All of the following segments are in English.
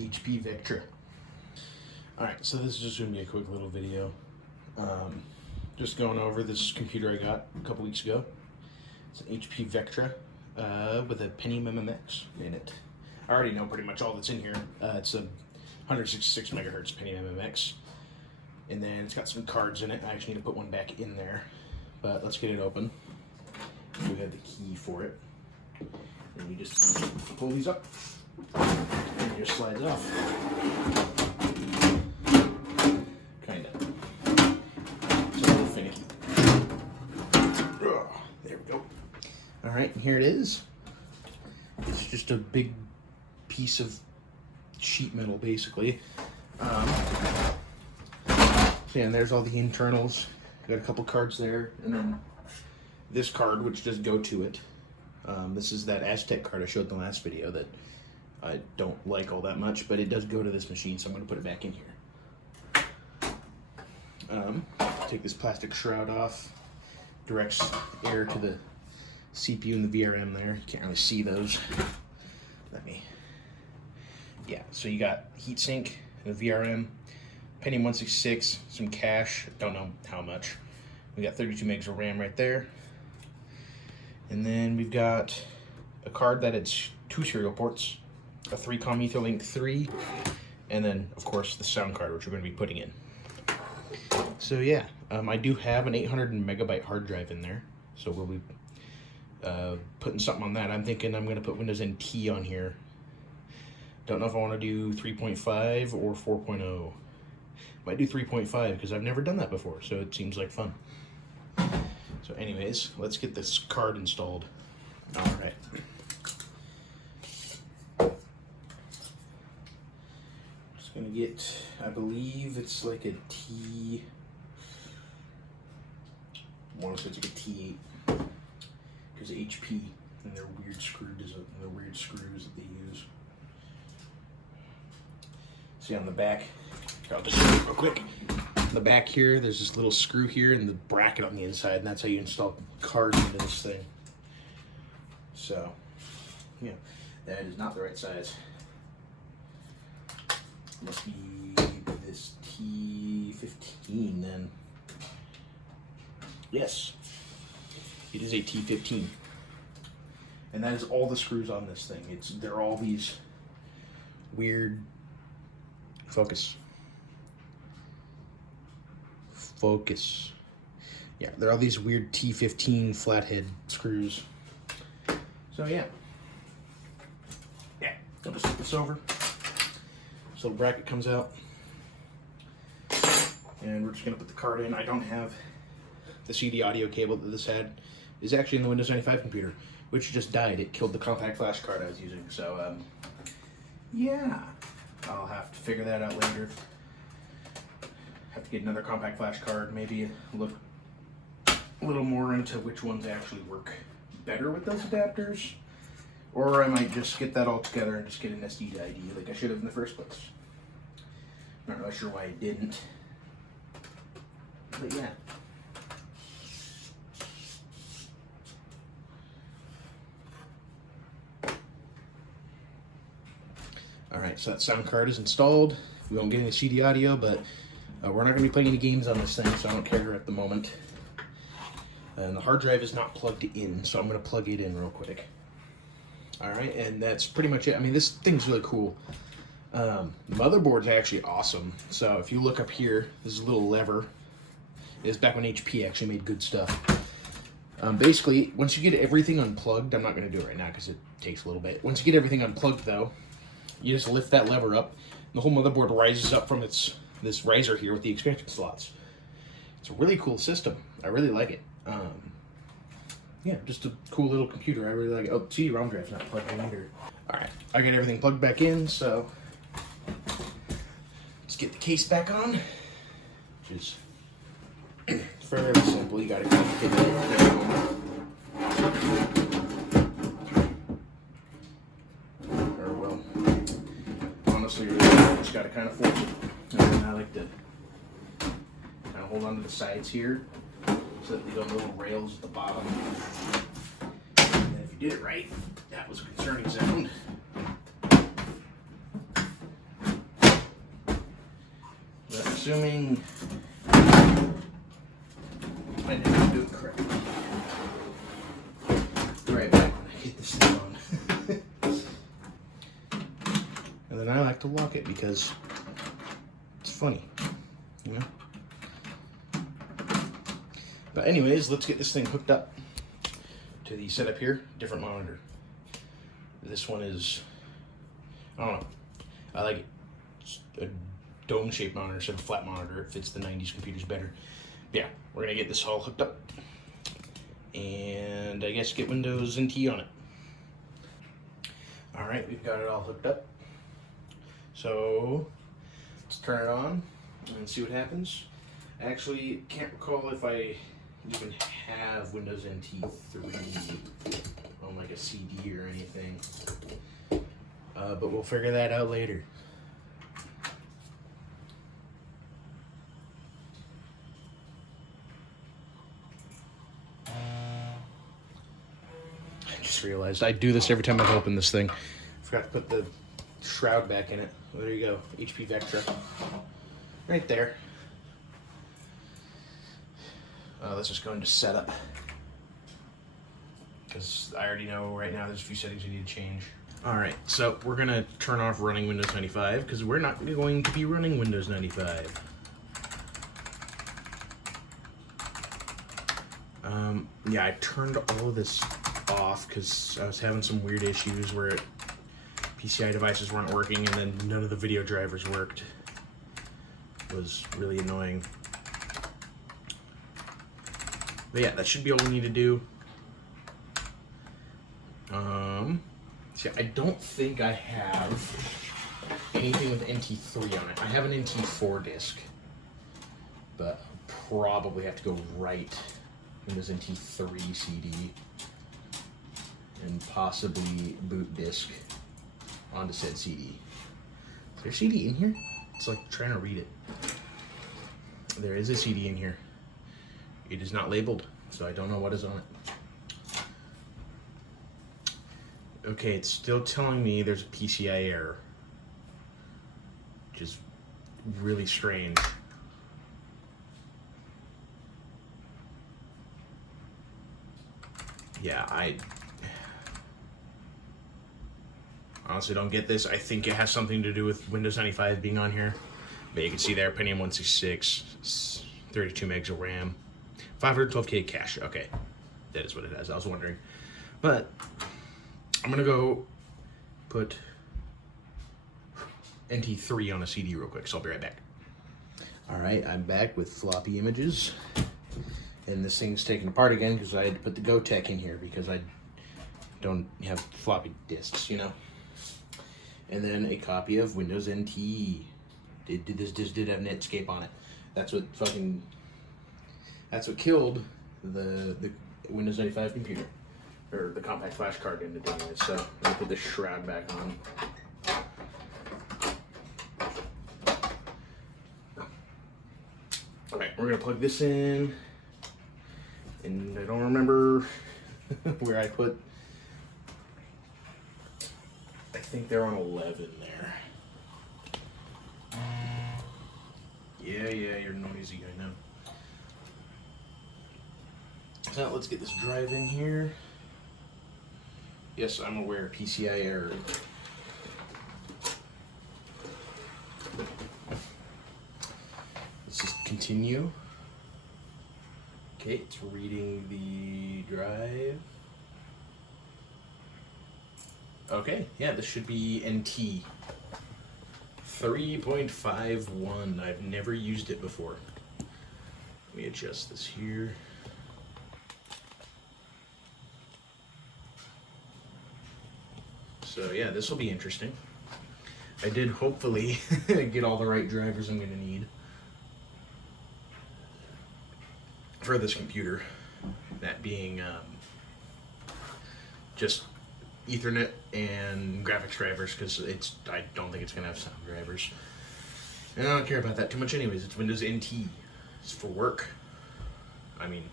HP Vectra. Alright, so this is just going to be a quick little video. Just going over this computer I got a couple weeks ago. It's an HP Vectra with a Pentium MMX in it. I already know pretty much all that's in here. It's a 166 megahertz Pentium MMX. And then it's got some cards in it. I actually need to put one back in there. But let's get it open. We have the key for it. And you just pull these up. And it just slides off. Kind of. It's a little finicky. There we go. Alright, and here it is. It's just a big piece of sheet metal, basically. So yeah, and there's all the internals. Got a couple cards there, and then this card, which does go to it. This is that Aztec card I showed in the last video that I don't like all that much, but it does go to this machine, so I'm going to put it back in here. Take this plastic shroud off. Directs air to the CPU and the VRM there. You can't really see those. Yeah, so you got heatsink, the VRM, Pentium 166, some cache, don't know how much. We got 32 megs of RAM right there. And then we've got a card that it's 2 serial ports, a 3-COM Etherlink 3, and then, of course, the sound card, which we're going to be putting in. So yeah, I do have an 800 megabyte hard drive in there, so we'll be putting something on that. I'm thinking I'm going to put Windows NT on here. Don't know if I want to do 3.5 or 4.0. Might do 3.5 because I've never done that before, so it seems like fun. So anyways, let's get this card installed. Alright. Just gonna get, I believe it's like a T, I want to say it's like a T8, because HP and their weird screws that they use. See on the back, I'll just show you real quick. On the back here, there's this little screw here and the bracket on the inside, and that's how you install cards into this thing. So, yeah, that is not the right size. Must be this T15 then. Yes, it is a T15. And that is all the screws on this thing. They're all these weird, focus. Yeah, they're all these weird T15 flathead screws. So yeah. I'll just flip this over. So the bracket comes out. And we're just gonna put the card in. I don't have the CD audio cable that this had. Is actually in the Windows 95 computer, which just died. It killed the compact flash card I was using. So yeah, I'll have to figure that out later. Have to get another compact flash card, maybe look a little more into which ones actually work better with those adapters. Or I might just get that all together and just get an SD to ID like I should have in the first place. Not really sure why I didn't. But yeah. Alright, so that sound card is installed. We won't get any CD audio, but we're not going to be playing any games on this thing, so I don't care at the moment. And the hard drive is not plugged in, so I'm going to plug it in real quick. Alright, and that's pretty much it. I mean, this thing's really cool. The motherboard's actually awesome. So if you look up here, there's a little lever. It's back when HP actually made good stuff. Basically, once you get everything unplugged, I'm not going to do it right now because it takes a little bit. Once you get everything unplugged, though, you just lift that lever up, and the whole motherboard rises up from this riser here with the expansion slots. It's a really cool system. I really like it. Yeah, just a cool little computer. I really like it. Oh, CD-ROM drive's not plugged in either. Alright, I got everything plugged back in, so let's get the case back on, which is fairly simple. You gotta kind of fit it. Or well, honestly, you just gotta kind of force it. And then I like to kind of hold on to the sides here so that you don't have little rails at the bottom. And if you did it right, that was a concerning sound. assuming I didn't do it correctly. Right back when I get this thing on. And then I like to lock it because it's funny, you know? But anyways, let's get this thing hooked up to the setup here. Different monitor. This one is, I don't know, I like it. It's a dome-shaped monitor instead of a flat monitor. It fits the 90s computers better. But yeah, we're gonna get this all hooked up and I guess get Windows NT on it. All right, we've got it all hooked up. So let's turn it on and see what happens. I actually can't recall if I even have Windows NT 3 on like a CD or anything, but we'll figure that out later. I just realized I do this every time I open this thing. Forgot to put the shroud back in it. There you go, HP Vectra, right there. Let's just go into setup, because I already know right now there's a few settings we need to change. All right, so we're gonna turn off running Windows 95 because we're not going to be running Windows 95. Yeah, I turned all of this off because I was having some weird issues where PCI devices weren't working and then none of the video drivers worked. It was really annoying. But yeah, that should be all we need to do. See, I don't think I have anything with NT3 on it. I have an NT4 disk, but I'll probably have to go write Windows NT3 CD and possibly boot disk onto said CD. Is there a CD in here? It's like trying to read it. There is a CD in here. It is not labeled, so I don't know what is on it. Okay, it's still telling me there's a PCI error, which is really strange. Yeah, I honestly don't get this. I think it has something to do with Windows 95 being on here. But you can see there, Pentium 166, 32 megs of RAM, 512K cache. Okay, that is what it has. I was wondering. But I'm gonna go put NT3 on a CD real quick, so I'll be right back. All right, I'm back with floppy images. And this thing's taken apart again because I had to put the GoTech in here because I don't have floppy disks, you know. And then a copy of Windows NT. This disc did have Netscape on it. That's what killed the Windows 95 computer, or the compact flash card in it anyway. So I'm gonna put this shroud back on. All right, we're gonna plug this in. And I don't remember where I put, I think they're on 11 there. Yeah, you're noisy, I know. So let's get this drive in here. Yes, I'm aware, PCI error. Let's just continue. Okay, it's reading the drive. Okay, yeah, this should be NT 3.51. I've never used it before. Let me adjust this here. So yeah, this will be interesting. I did hopefully get all the right drivers I'm gonna need for this computer, that being just Ethernet and graphics drivers, because I don't think it's gonna have sound drivers, and I don't care about that too much anyways. It's Windows NT. It's for work. I mean,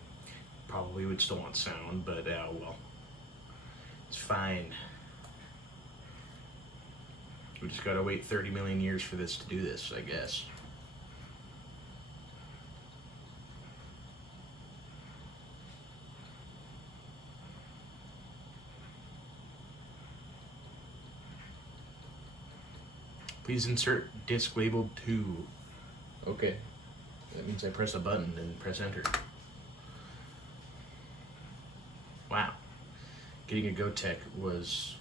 probably would still want sound, but well, it's fine. We just gotta wait 30 million years for this to do this, I guess. Please insert disk labeled 2. Okay. That means I press a button and press enter. Wow. Getting a GoTech was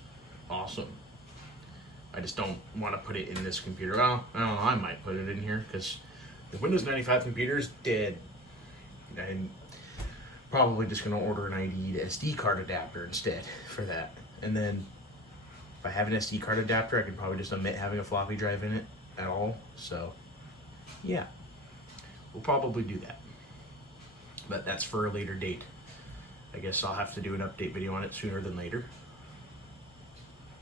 awesome. I just don't want to put it in this computer. Well, I don't know, I might put it in here because the Windows 95 computer is dead. I'm probably just going to order an ID SD card adapter instead for that. And then if I have an SD card adapter, I could probably just omit having a floppy drive in it at all. So, yeah. We'll probably do that. But that's for a later date. I guess I'll have to do an update video on it sooner than later.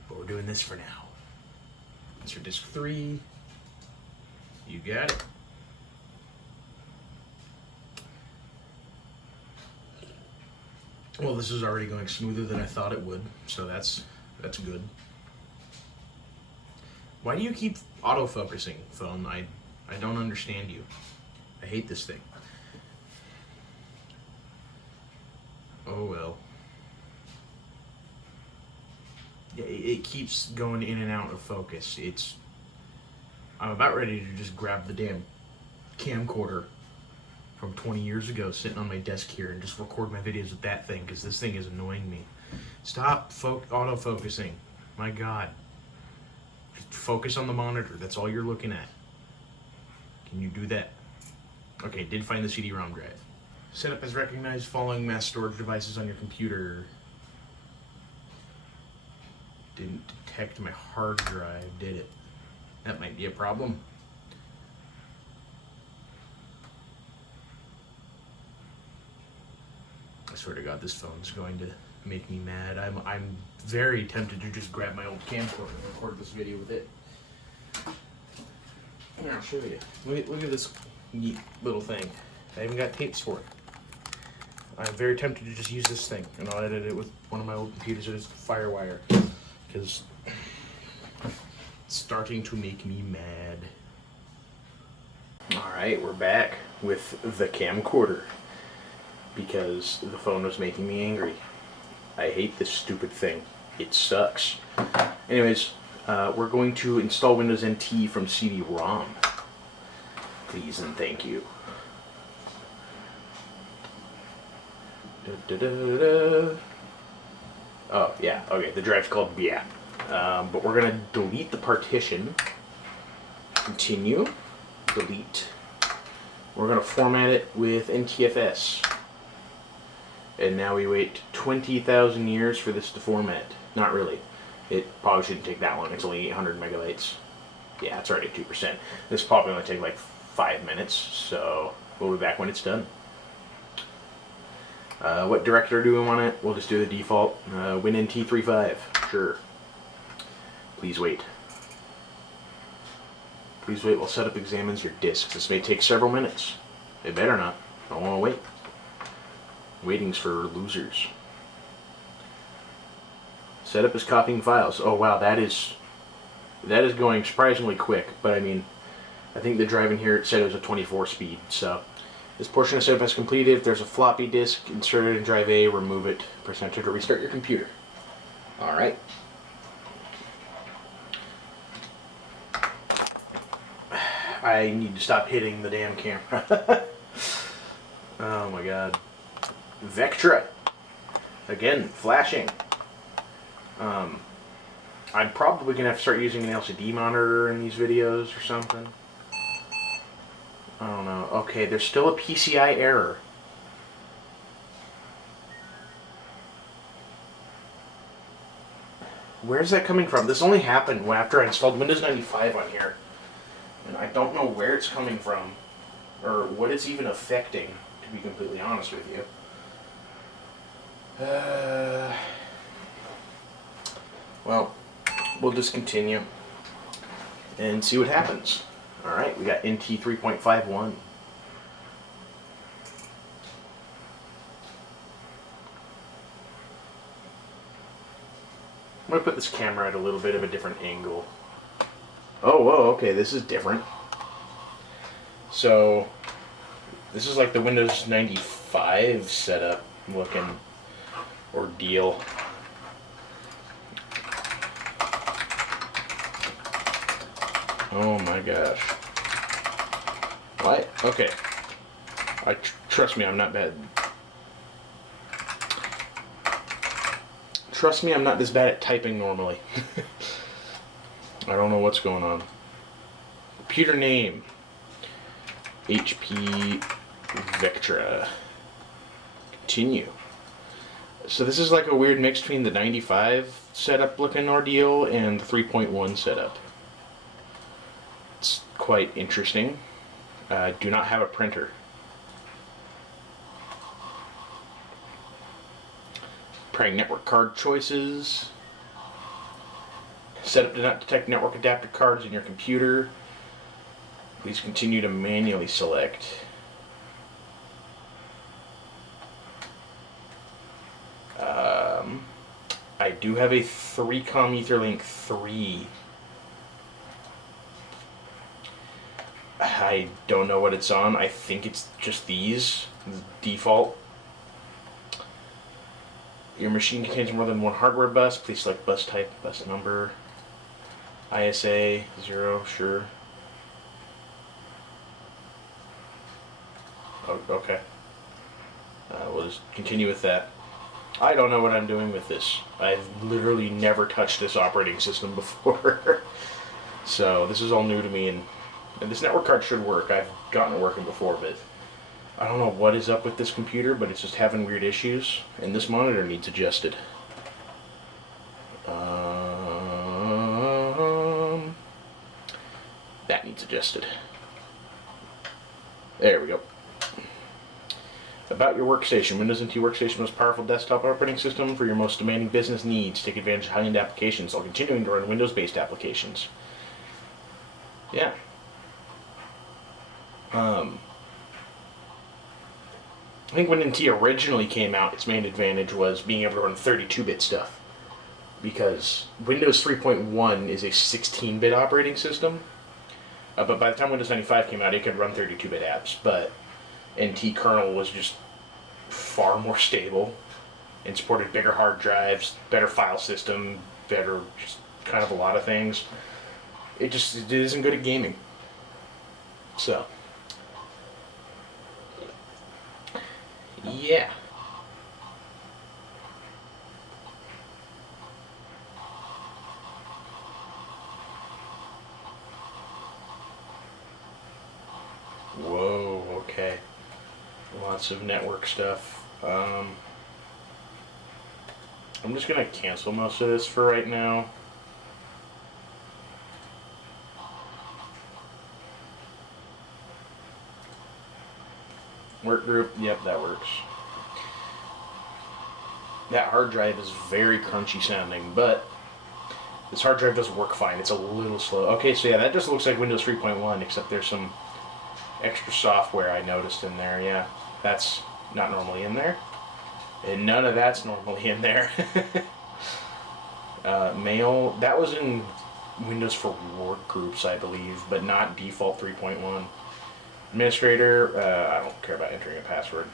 But we're doing this for now. Insert disk 3. You got it. Well, this is already going smoother than I thought it would, so that's good. Why do you keep autofocusing, phone? I don't understand you. I hate this thing. Oh well. Yeah, it keeps going in and out of focus. I'm about ready to just grab the damn camcorder from 20 years ago sitting on my desk here and just record my videos with that thing because this thing is annoying me. Stop autofocusing. My God. Just focus on the monitor. That's all you're looking at. Can you do that? Okay, did find the CD-ROM drive. Setup has recognized following mass storage devices on your computer. Didn't detect my hard drive, did it? That might be a problem. I swear to God, this phone's going to make me mad. I'm very tempted to just grab my old camcorder and record this video with it. Here, I'll show you. Look at this neat little thing. I even got tapes for it. I'm very tempted to just use this thing, and I'll edit it with one of my old computers that is Firewire, because it's starting to make me mad. Alright, we're back with the camcorder, because the phone was making me angry. I hate this stupid thing. It sucks. Anyways, we're going to install Windows NT from CD-ROM. Please and thank you. Oh, yeah, okay, the drive's called BIA. But we're going to delete the partition. Continue. Delete. We're going to format it with NTFS. And now we wait 20,000 years for this to format. Not really. It probably shouldn't take that long. It's only 800 megabytes. Yeah, it's already at 2%. This probably only take like 5 minutes, so we'll be back when it's done. What director do we want it? We'll just do the default. WinNT35. Sure. Please wait. Please wait while setup examines your disks. This may take several minutes. It better not. I don't want to wait. Waiting's for losers. Setup is copying files. Oh wow, that is going surprisingly quick. But I mean, I think the drive in here, it said it was a 24 speed. So this portion of setup is completed. If there's a floppy disk inserted in drive A, remove it. Press enter to restart your computer. All right. I need to stop hitting the damn camera. Oh my God. Vectra. Again, flashing. I'm probably going to have to start using an LCD monitor in these videos or something. I don't know. Okay, there's still a PCI error. Where's that coming from? This only happened after I installed Windows 95 on here. And I don't know where it's coming from, or what it's even affecting, to be completely honest with you. Well, we'll just continue and see what happens. Alright, we got NT 3.51. I'm going to put this camera at a little bit of a different angle. Oh, whoa, okay, this is different. So, this is like the Windows 95 setup looking ordeal. Oh my gosh. What? Okay. Trust me, I'm not bad. Trust me, I'm not this bad at typing normally. I don't know what's going on. Computer name. HP Vectra. Continue. So this is like a weird mix between the 95 setup looking ordeal and the 3.1 setup. It's quite interesting. I do not have a printer. Praying network card choices. Setup to not detect network adapter cards in your computer. Please continue to manually select. I do have a 3Com Etherlink 3. I don't know what it's on. I think it's just these. Default. Your machine contains more than one hardware bus. Please select bus type, bus number. ISA 0, sure. Oh, okay. We'll just continue with that. I don't know what I'm doing with this. I've literally never touched this operating system before. So this is all new to me, and this network card should work. I've gotten it working before, but I don't know what is up with this computer, but it's just having weird issues, and this monitor needs adjusted. That needs adjusted. There we go. About your workstation. Windows NT Workstation, most powerful desktop operating system for your most demanding business needs. Take advantage of high-end applications while continuing to run Windows-based applications. Yeah. I think when NT originally came out, its main advantage was being able to run 32-bit stuff. Because Windows 3.1 is a 16-bit operating system. But by the time Windows 95 came out, it could run 32-bit apps. But NT kernel was just far more stable and supported bigger hard drives, better file system, better just kind of a lot of things. It isn't good at gaming. So, yeah. Whoa, okay. Lots of network stuff. I'm just going to cancel most of this for right now. Work group, yep, that works. That hard drive is very crunchy sounding, but this hard drive does work fine. It's a little slow. Okay, so yeah, that just looks like Windows 3.1, except there's some extra software I noticed in there. Yeah, that's not normally in there. And none of that's normally in there. Mail, that was in Windows for work groups, I believe, but not default 3.1. Administrator, I don't care about entering a password.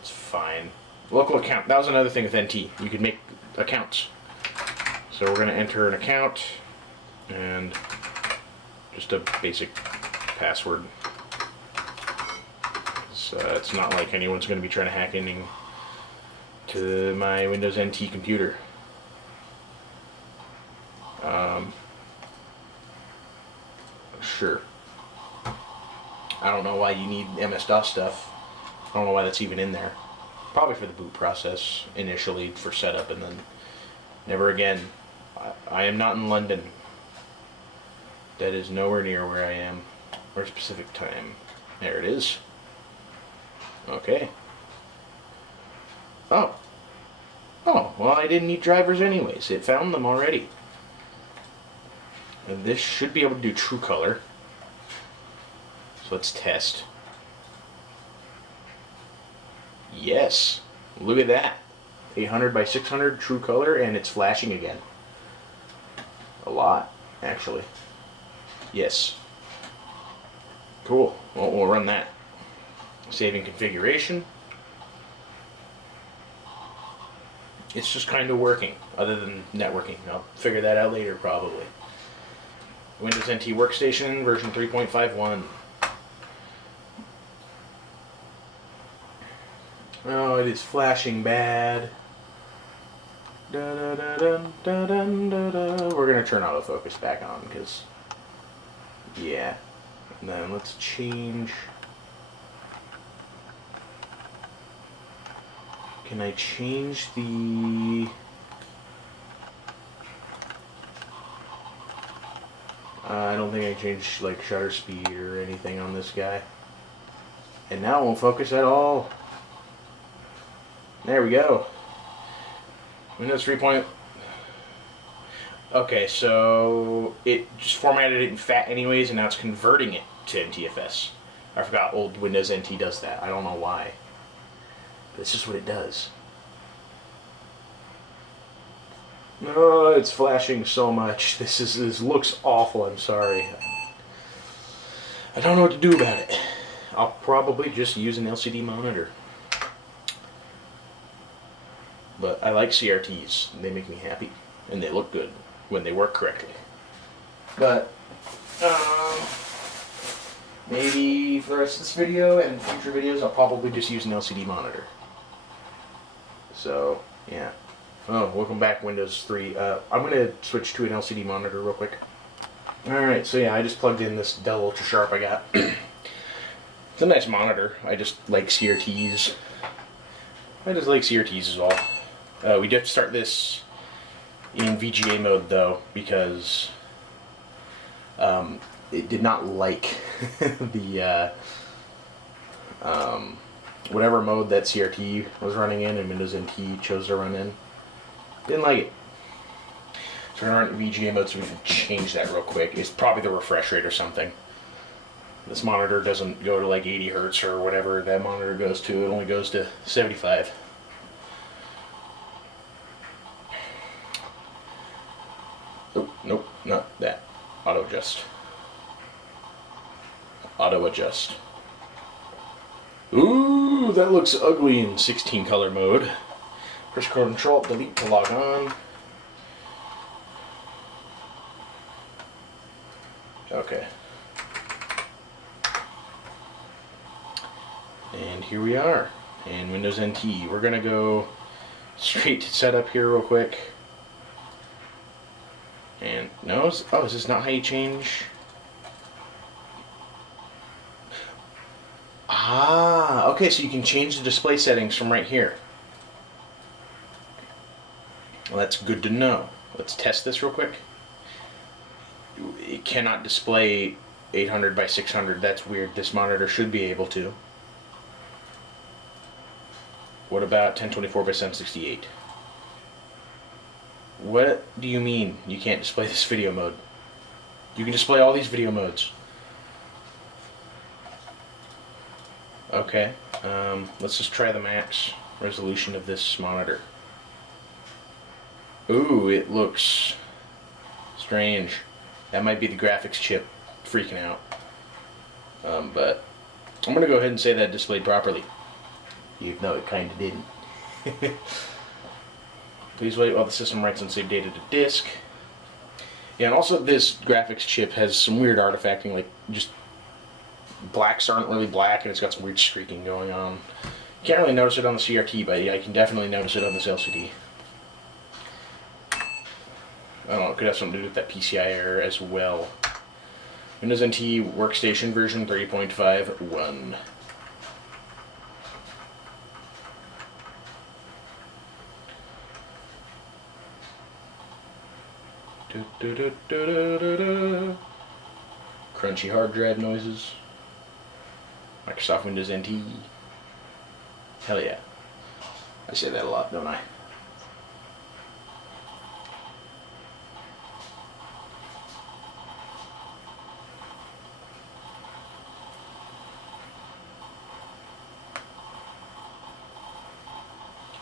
It's fine. Local account, that was another thing with NT. You could make accounts. So we're going to enter an account and just a basic password. So it's not like anyone's going to be trying to hack into my Windows NT computer. Sure. I don't know why you need MS-DOS stuff. I don't know why that's even in there. Probably for the boot process initially for setup, and then never again. I am not in London. That is nowhere near where I am. Or Pacific time. There it is. Okay. Oh. Oh, well, I didn't need drivers anyways. It found them already. And this should be able to do true color. So let's test. Yes. Look at that. 800 by 600 true color, and it's flashing again. A lot, actually. Yes. Cool. Well, we'll run that. Saving configuration. It's just kind of working, other than networking. I'll figure that out later, probably. Windows NT Workstation version 3.51. Oh, it is flashing bad. Da, da, da, dun, da, dun, da, da. We're going to turn autofocus back on because, yeah. And then let's change. Can I change the... I don't think I changed like shutter speed or anything on this guy. And now it won't focus at all. There we go. Windows 3. Okay, so it just formatted it in FAT anyways, and now it's converting it to NTFS. I forgot old Windows NT does that. I don't know why. But it's just what it does. No, it's flashing so much. This looks awful. I'm sorry. I don't know what to do about it. I'll probably just use an LCD monitor. But I like CRTs. They make me happy, and they look good when they work correctly. But maybe for the rest of this video and future videos, I'll probably just use an LCD monitor. So yeah. Oh, welcome back, Windows 3. I'm going to switch to an LCD monitor real quick. Alright, so yeah, I just plugged in this Dell Ultra Sharp I got. It's a nice monitor. I just like CRTs. I just like CRTs as well. We did start this in VGA mode, though, because it did not like the whatever mode that CRT was running in and Windows NT chose to run in. Didn't like it. So we're going to run VGA mode so we can change that real quick. It's probably the refresh rate or something. This monitor doesn't go to like 80 hertz or whatever that monitor goes to. It only goes to 75. Nope, not that. Auto adjust. Auto adjust. Ooh, that looks ugly in 16 color mode. Press Control Delete to log on. Okay. And here we are in Windows NT. We're gonna go straight to setup here real quick. And no, oh, is this not how you change? Ah, okay, so you can change the display settings from right here. Well, that's good to know. Let's test this real quick. It cannot display 800 by 600. That's weird. This monitor should be able to. What about 1024 by 768? What do you mean you can't display this video mode? You can display all these video modes. Okay, let's just try the max resolution of this monitor. Ooh, it looks strange. That might be the graphics chip freaking out. But I'm going to go ahead and say that displayed properly. Even though it kind of didn't. Please wait while the system writes and save data to disk. Yeah, and also this graphics chip has some weird artifacting, like just blacks aren't really black and it's got some weird streaking going on. You can't really notice it on the CRT, but yeah, I can definitely notice it on this LCD. I don't know, it could have something to do with that PCI error as well. Windows NT Workstation version 3.51. Crunchy hard drive noises. Microsoft Windows NT. Hell yeah. I say that a lot, don't I?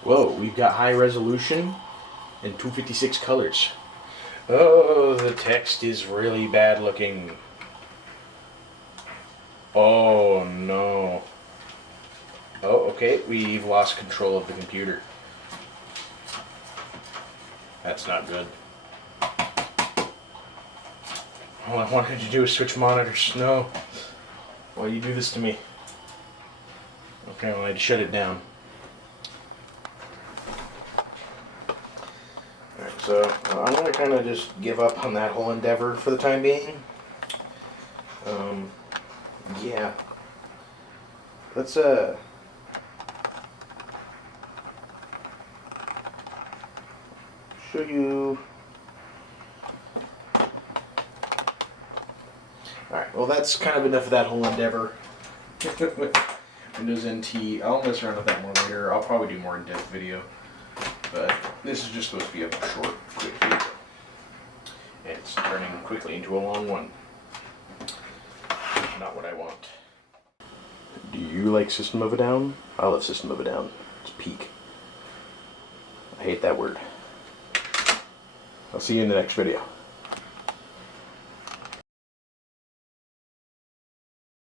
Whoa, we've got high resolution and 256 colors. Oh, the text is really bad looking. Oh no. Oh, okay, we've lost control of the computer. That's not good. All I wanted to do is switch monitors. No. Why do you do this to me? Okay, well, I had to shut it down. Alright, so I'm going to kind of just give up on that whole endeavor for the time being. Yeah. Let's, show you. Alright, well that's kind of enough of that whole endeavor. Windows NT, I'll mess around with that more later. I'll probably do more in-depth video. But this is just supposed to be a short, quick video. And it's turning quickly into a long one. Not what I want. Do you like System of a Down? I love System of a Down. It's peak. I hate that word. I'll see you in the next video.